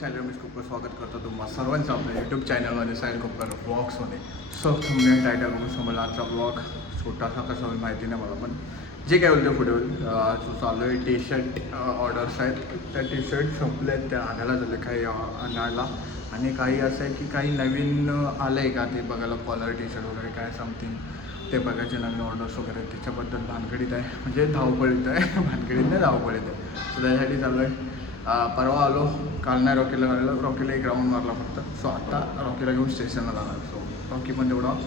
साहिल रमेश कोपकर स्वागत करतो तुम्हाला सर्वांचं आपल्या यूट्यूब चॅनलमध्ये साहिल कोपकर ब्लॉग्समध्ये. सो तुम्ही टायटल बघून समजला आजचा ब्लॉग छोटासा कसा होईल माहिती नाही मला, पण जे काय होईल ते पुढे होईल. जो चालू आहे टी शर्ट ऑर्डर्स आहेत, त्या टी शर्ट संपले आहेत, त्या आणायला झाले काही आणायला. आणि काही असं आहे की काही नवीन आलं आहे का ते बघायला, कॉलर टी शर्ट वगैरे काय समथिंग ते बघायचे नवीन ऑर्डर्स वगैरे. त्याच्याबद्दल भानगडीत आहे, म्हणजे धावपळीत आहे भानगडीत नाही धावपळीत आहे. सो त्यासाठी चालू आहे. परवा आलो, काल नाही रॉकीला आलेलो, रॉकीला एक राऊंड मारला फक्त. सो आत्ता रॉकीला घेऊन स्टेशनला जाणार. सो रॉकी पण तेवढं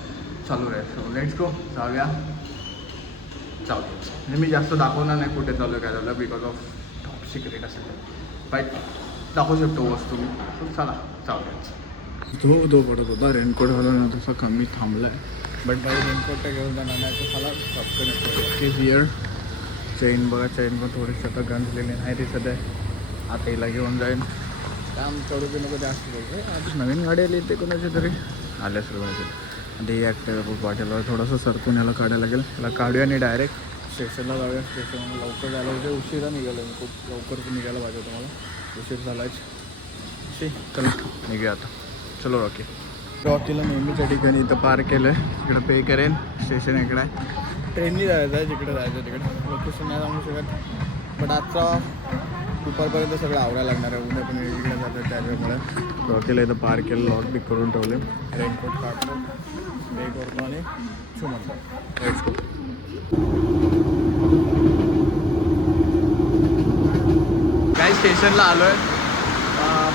चालू आहे. सो लेट्स गो, जाऊया. म्हणजे मी जास्त दाखवणार नाही कुठे चालू आहे काय झालं, बिकॉज ऑफ टॉप सिक्रेट असेल, बाईक दाखवू शकतो वस्तू मी. सो चला जाऊया. तो पडत होता, रेनकोट घालून ना तसा कमी थांबला आहे, बट बाई रेनकोट घेऊन जाणार नाही तर मला टॉपकन हिअर. चेन बघा, चेन पण थोडीशी आता गंजलेली नाही दिसत आहे. आता हिला घेऊन जाईन, काम तेवढं बी नको जास्त बोलतो. आधी नवीन गाडी आली ते कोणाची तरी आल्या सुरुवाती. आता ही ॲक्टिवा वाटेला थोडंसं सरकून याला काढायला लागेल. त्याला काढूया आणि डायरेक्ट स्टेशनला जाऊया. स्टेशनला लवकर जायला होते, उशिरा निघालं मी, खूप लवकर निघायला पाहिजे होतं मला, उशीर झालाच. चला निघूया आता. चलो रॉकी. रॉकीला नेहमीच्या ठिकाणी इथं पार्क केलं आहे, तिकडं पे करेन. स्टेशन इकडं आहे, ट्रेननी जायचं आहे, जिकडे जायचं तिकडे लोकेशन नाही सांगू शकत. बट आजचा दुपारपर्यंत सगळं आवरायला लागणार आहे, उद्या पण इकडे जातं आहे. त्याच्यामुळे रॉकीला इथं पार्क केलं, लॉक बिक करून ठेवले. रेनकोट काढतो, पे करतो आणि म्हणतो काय स्टेशनला आलो आहे.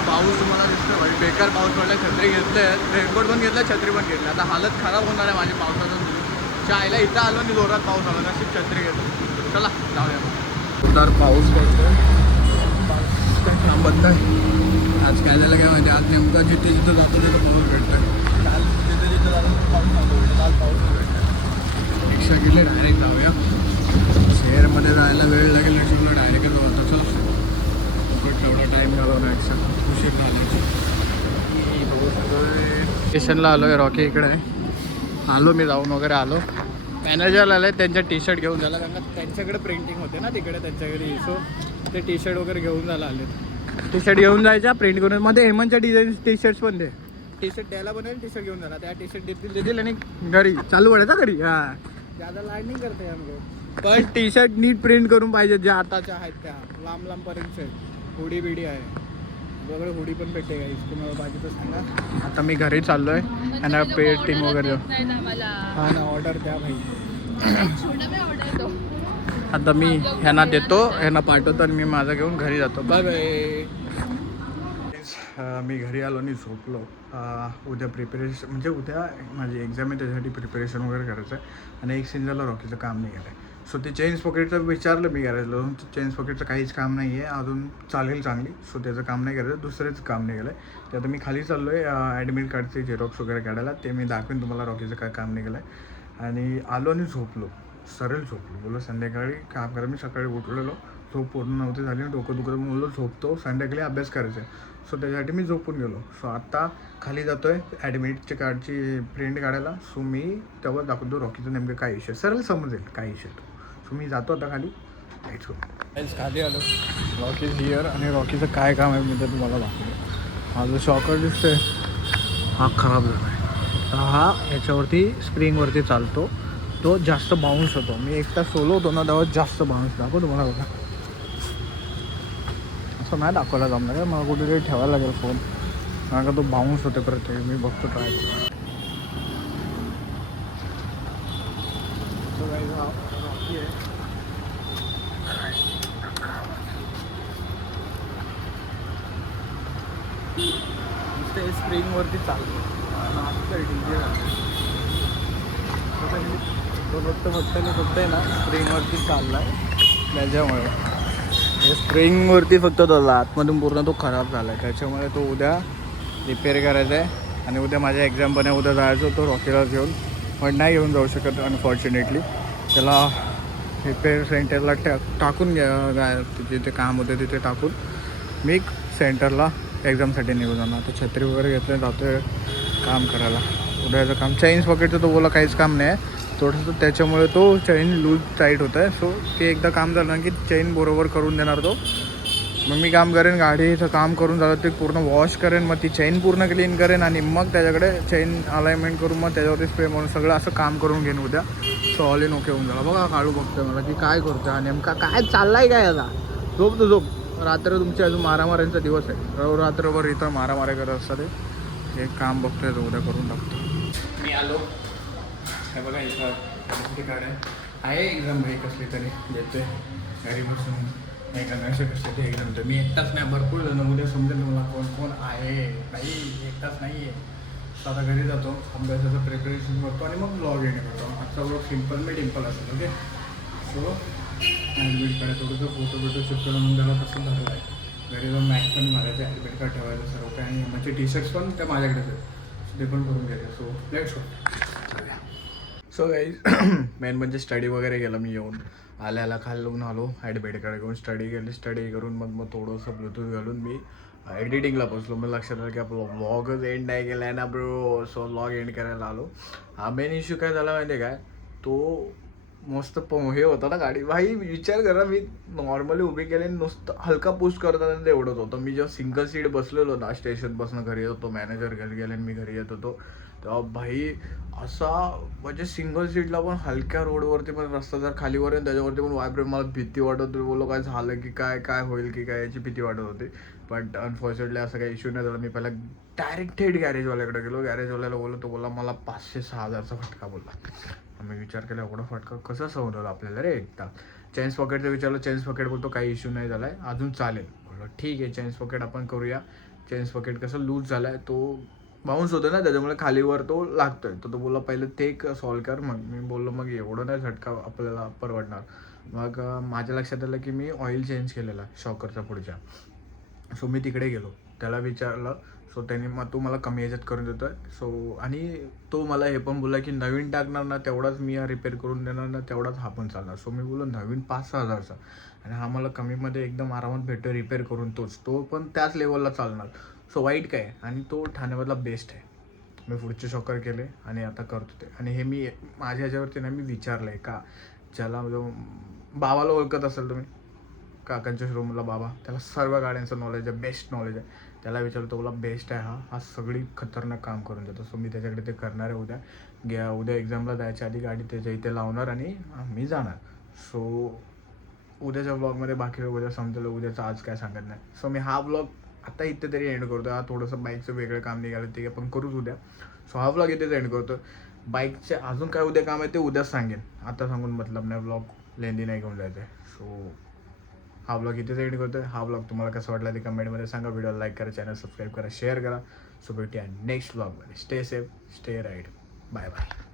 पाऊस तुम्हाला दिसतो भाई, बेकार पाऊस पडला. छत्री घेतलं आहे, रेनकोट पण घेतलं, छत्री पण घेतलं. आता हालत खराब होणार आहे माझी पावसाचं. चायला इथं आलो आणि जोरात पाऊस आला, नशीब छत्री घेतलं. चला जाऊया. जोरदार पाऊस काय थांबत नाही. आज काय झालं काय माहिती, आज नेमका जिथे जिथं जातो तिथं पाऊस भेटतं आहे. काल जिथे जिथं जातो तिथं पाऊस नव्हतं, काल पाऊस भेटतं. रिक्षा गेले, डायरेक्ट जाऊया. शहरमध्ये जायला वेळ लागेल, रिक्षाला डायरेक्ट जाऊ. तसं तेवढा टाईम झाला नाही, उशीर झाला. स्टेशनला आलो आहे, रॉकी इकडे आहे. आलो मी, जाऊन वगैरे आलो. मॅनेजर आलं आहे, त्यांच्या टी शर्ट घेऊन झाला, कारण का त्यांच्याकडे प्रिंटिंग होते ना तिकडे त्यांच्या घरी. सो ते टी शर्ट वगैरे घेऊन जायला आले. टी शर्ट घेऊन जायच्या, प्रिंट करून. मध्ये हेमंतच्या डिझाईन टी शर्ट्स पण दे. टी शर्ट द्यायला पण टी शर्ट घेऊन झाला, त्या टी शर्ट देतील आणि घरी चालू पडायचा घरी. हां, ज्यादा लाईनिंग करते आमचं, पण टी शर्ट नीट प्रिंट करून पाहिजे, ज्या आताच्या आहेत त्या लांब लांबपर्यंत. हुडी बिडी आहे वगैरे, हुडी पण भेटते काही तुम्हाला पाहिजे तर सांगा. आता मी घरी चाललो आहे, त्यांना पेटिंग वगैरे. हां ना, ऑर्डर द्या भाई. आता मी ह्यांना देतो, ह्यांना पाठवतो आणि मी माझं घेऊन घरी जातो. Bye bye. मी घरी आलो आणि झोपलो. उद्या प्रिपरेशन, म्हणजे उद्या माझी एक्झाम आहे, त्यासाठी प्रिपरेशन वगैरे करायचं आहे. आणि एक सिंजरला रॉकीचं काम नाही केलं आहे. सो ते चेन्स पॉकेटचं विचारलं मी करायला, चेन्स पॉकेटचं काहीच काम नाही आहे अजून, चालेल चांगली. सो त्याचं काम नाही करायचं, दुसरेच काम नाही केलं आहे. ते आता मी खाली चाललो आहे ॲडमिट कार्डचे झेरॉक्स वगैरे काढायला. ते मी दाखवेन तुम्हाला रॉकीचं काय काम नाही केलं आहे. आणि आलो आणि झोपलो, सरळ झोपलो. बोललो संध्याकाळी काम करा. मी सकाळी उठलेलो, झोप पूर्ण नव्हती झाली, डोकं दुखत, बोललो झोपतो, संध्याकाळी अभ्यास करायचा आहे. सो त्याच्यासाठी मी झोपून गेलो. सो आत्ता खाली जातो आहे ॲडमिटच्या कार्डची प्रिंट काढायला. सो मी तेव्हा दाखवतो रॉकीचं नेमकं काय इश्यू, सरळ समजेल काय इश्यू तो. सो मी जातो आता खाली. खाली आलो, रॉकी हिअर. आणि रॉकीचं काय काम आहे मी तर तुम्हाला दाखवतो. हा जो शॉकर दिसतोय हा खराब झाला आहे. तर हा ह्याच्यावरती स्प्रिंगवरती चालतो, तो जास्त बाउन्स होतो. मी एकटा सोलो होतो ना तेव्हा जास्त बाउन्स दाखवतो तुम्हाला बघा. असं नाही दाखवायला जमणार आहे, मला कुठेतरी ठेवायला लागेल फोन, कारण का तो बाउन्स होते प्रत्येक. मी बघतो ट्राय करू. रॉकी आहे, नुसते स्प्रिंगवरती चालतो. तो फक्त आहे ना स्प्रिंगवरती चालला आहे, त्याच्यामुळे हे स्प्रिंगवरती फक्त चालला. आतमधून पूर्ण तो खराब झाला आहे, त्याच्यामुळे तो उद्या रिपेअर करायचा आहे. आणि उद्या माझ्या एक्झाम पण आहे, उद्या जायचं होतं रॉकीला घेऊन, पण नाही घेऊन जाऊ शकत अनफॉर्च्युनेटली. त्याला रिपेअर सेंटरला टाकून घ्या, जिथे काम होते तिथे टाकून मी सेंटरला एक्झामसाठी निघून जाणार. तर छत्री वगैरे घेतलं, जातो आहे काम करायला. उद्याचं काम चेन्स पॉकेटचं तो बोला काहीच काम नाही आहे थोडंसं, त्याच्यामुळे तो चेन लूज टाईट होत आहे. सो ते एकदा काम झालं की चेन बरोबर करून देणार तो, मग मी काम करेन, गाडीचं काम करून झालं ते पूर्ण वॉश करेन, मग ती चेन पूर्ण क्लीन करेन आणि मग त्याच्याकडे चेन अलाइनमेंट करून मग त्याच्यावरती स्प्रे म्हणून सगळं असं काम करून घेईन उद्या. सो ऑल इन ओके होऊन झाला. बघा काळू बघतोय मला की काय करतोय आणि नेमका काय चाललाय काय याला. झोप तू झोप. रात्र तुमची अजून मारामाऱ्यांचा दिवस आहे. रात्रभर इथं मारामाऱ्या करत असतात. हे काम बघतोय तर उद्या करून टाकतो. मी आलो. हे बघा इथं गाड्या आहे एक्झाम भाई कसली तरी देतोय घरी बसून. असे कसले ते एक्झाम तर मी एकटाच नाही, भरपूर जण. उद्या समजेल मला कोण कोण आहे. नाही एकटाच नाही आहे. तर आता घरी जातो, अभ्यासाचं प्रिपरेशन करतो आणि मग ब्लॉग एडिट करतो. आजचा ब्लॉग सिम्पल मी डिम्पल असेल. ओके. सो ॲडमिट कार्ड थोडंसं फोटो शूट करून मग त्याला तसं झालेलं आहे. घरी जाऊन मॅच पण मारायचं, ॲडमिट कार्ड ठेवायचं सर्व काय. आणि म्हणजे टी शर्ट्स पण त्या माझ्याकडेच आहेत, ते पण करून घ्यायचे. So let's go. So guys main म्हणजे स्टडी वगैरे केलं मी. येऊन आल्याला खाल्लून आलो, ॲडमिटकडे घेऊन स्टडी केली. स्टडी करून मग थोडंसं ब्लूटूथ घालून मी एडिटिंगला बसलो. मग लक्षात आलं की आपला व्लॉगच एंड नाही केला आहे ना ब्रो. सो व्लॉग एंड करायला आलो. हा मेन इश्यू काय झाला माहिती आहे काय, तो मस्त हे होता ना गाडी. भाई विचार करा, मी नॉर्मली उभी केली, नुसतं हलका पुश करताना ते एवढंच होतं. मी जेव्हा सिंगल सीट बसलेलो ना स्टेशनपासून घरी येत होतो, मॅनेजर घरी गेले आणि मी घरी येत होतो, तेव्हा भाई असा म्हणजे सिंगल सीटला पण हलक्या रोडवरती पण रस्ता जर खालीवर आहे त्याच्यावरती पण वायब्रेट. मला भीती वाटत होती. बोललो काय झालं की काय होईल की काय याची भीती वाटत होती. बट अनफॉर्च्युनेटली असं काही इश्यू नाही झाला. मी पहिला डायरेक्ट थेट गॅरेजवाल्याकडे गेलो. गॅरेजवाल्याला बोललो, तो बोला मला 500-6 हजारचा फटका बोलला. मी विचार केला एवढा फटका कसं सहन होतं आपल्याला रे एकदा. चेन्स पॉकेटचं विचारलं, चेन्स पॉकेट बोलतो काही इश्यू नाही झाला आहे, अजून चालेल. बोललो ठीक आहे चेन्स पॉकेट आपण करूया. चेन्स पॉकेट कसं लूज झाला आहे, तो बाउन्स होतो ना त्याच्यामुळे खालीवर तो लागतोय. तर तो बोलला पहिलं ते एक सॉल्व कर. मग मी बोललो मग एवढं नाही झटका आपल्याला परवडणार. मग माझ्या लक्षात आलं की मी ऑइल चेंज केलेला शॉकरचा पुढच्या. सो मी तिकडे गेलो, त्याला विचारलं. सो त्याने मग तू मला कमी ह्याच्यात करून देतो आहे. सो आणि तो मला हे पण बोलला की नवीन टाकणार ना तेवढाच मी रिपेअर करून देणार ना तेवढाच हा पण चालणार. सो मी बोललो नवीन 5-6 हजारचा आणि हा मला कमीमध्ये एकदम आरामात भेटतो रिपेअर करून, तो पण त्याच लेवलला चालणार. सो वाईट काय. आणि तो ठाण्यामधला बेस्ट आहे. मी पुढचे शॉकर केले आणि आता करतो ते. आणि हे मी माझ्या ह्याच्यावरती ना मी विचारलं आहे का, ज्याला जो बाबाला ओळखत असेल तुम्ही, काकांच्या शोरूमला बाबा, त्याला सर्व गाड्यांचं नॉलेज आहे, बेस्ट नॉलेज आहे. त्याला विचारतो बोला बेस्ट आहे हा सगळी खतरनाक काम करून देतो. सो मी त्याच्याकडे ते करणार आहे उद्या. उद्या एक्झामला जायच्या आधी गाडी त्याच्या इथे लावणार आणि मी जाणार. सो उद्याच्या ब्लॉगमध्ये बाकी उद्या समजेल. उद्याचं आज काय सांगत नाही. सो मी हा ब्लॉग आता इथे तरी एंड करतो. हा थोडंसं बाईकचं वेगळं काम निघालं ते आपण करूच उद्या. सो हा ब्लॉग इथेच एंड करतो. बाईकचे अजून काय उद्या काम आहे ते उद्याच सांगेन, आता सांगून मतलब नाही, ब्लॉग लेंदी नाही घेऊन जायचं आहे. सो हा ब्लॉग इथेच एंड करतो आहे. हा ब्लॉग तुम्हाला कसं वाटला ते कमेंटमध्ये सांगा. व्हिडिओला लाईक करा, चॅनल सबस्क्राईब करा, शेअर करा. सो भेटूया नेक्स्ट ब्लॉगमध्ये. Stay safe, stay right. Bye bye.